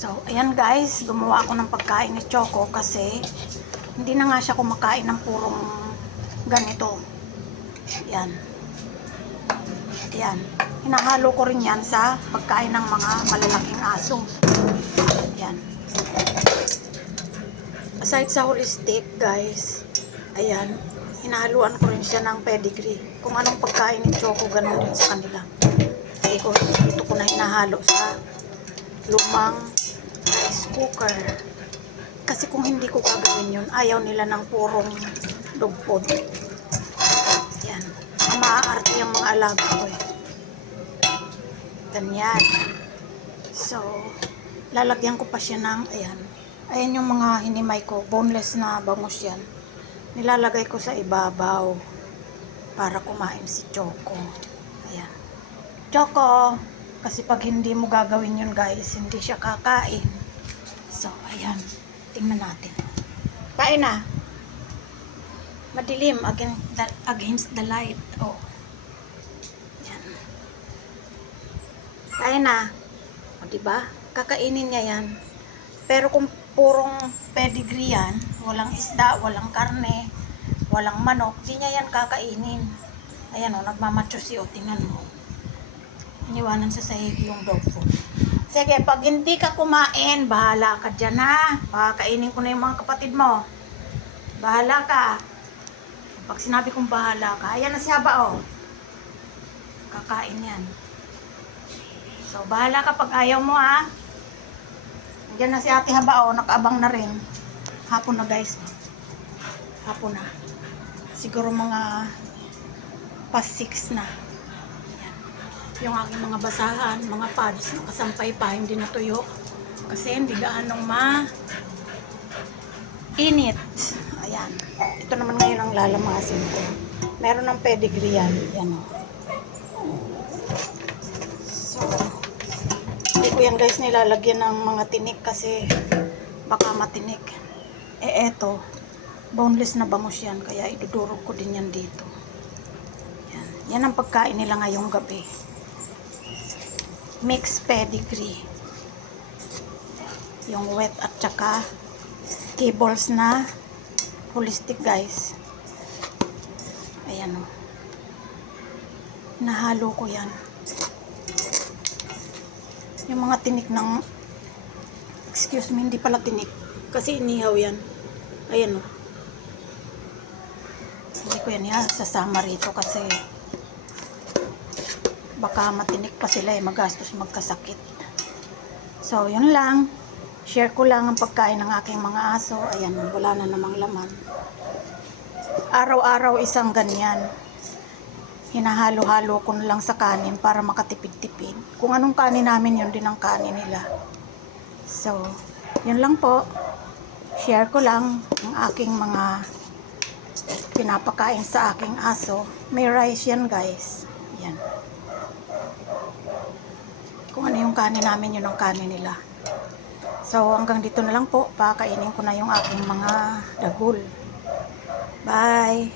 So, ayan guys, gumawa ako ng pagkain ni Choco kasi hindi na nga siya kumakain ng purong ganito. Yan. Yan. Hinahalo ko rin yan sa pagkain ng mga malalaking aso. Yan. Aside sa holistic, guys, ayan, hinahaluan ko rin siya ng pedigree. Kung anong pagkain ni Choco, ganun din sa kanila. Hindi ko, dito ko na hinahalo sa lumang rice cooker. Kasi kung hindi ko gagawin yun, ayaw nila ng purong dog food. Yan. Ang maaarte yung mga alaga ko eh. Ganyan. So, lalagyan ko pa siya ng, ayan. Ayan yung mga hinimay ko. Boneless na bangus yan. Nilalagay ko sa ibabaw para kumain si Choco. Ayan. Choco! Kasi pag hindi mo gagawin yun guys, hindi siya kakain. So, ayan. Tingnan natin. Kain na. Madilim against the, against the light. Oh. Yan. Kain na. O, diba? Kakainin niya yan. Pero kung purong pedigree yan, walang isda, walang karne, walang manok, di niya yan kakainin. Ayan o, nagmamatyo si o, tingnan mo. Iniwanan sa sahig yung dog food. Sige, pag hindi ka kumain, bahala ka dyan ha. Pakakainin ko na yung mga kapatid mo. Bahala ka. Pag sinabi kong bahala ka, ayan na si Haba oh. Kakain yan. So, bahala ka pag ayaw mo ha. Diyan na si Ate Haba oh, nakaabang na rin. Hapon na guys. Hapon na. Siguro mga past 6 na. Yung aking mga basahan, mga pads, nakasampay pa, hindi natuyo. Kasi hindi gaanong ma init. Ayan. Ito naman ngayon ang lalamasin ko. Meron ng pedigree yan. Yan o. So, hindi ko yan guys nilalagyan ng mga tinik kasi baka matinik. Eh eto, boneless na bangus yan kaya idudurog ko din yan dito. Yan. Yan ang pagkain nila ngayong gabi. Mixed pedigree. Yung wet at saka kibbles na holistic guys. Ayan o. Nahalo ko yan. Yung mga tinik ng excuse me, hindi pala tinik. Kasi inihaw yan. Ayan o. Hindi ko yan yan sasama rito kasi baka matinik pa sila eh, magastos magkasakit. So, yun lang. Share ko lang ang pagkain ng aking mga aso. Ayan, wala na namang laman. Araw-araw isang ganyan. Hinahalo-halo ko na lang sa kanin para makatipid-tipid. Kung anong kanin namin, yun din ang kanin nila. So, yun lang po. Share ko lang ang aking mga pinapakain sa aking aso. May rice yan, guys. Yan. Kung ano yung kanin namin, yun ang kanin nila. So, hanggang dito na lang po. Pakainin ko na yung aking mga dagul. Bye!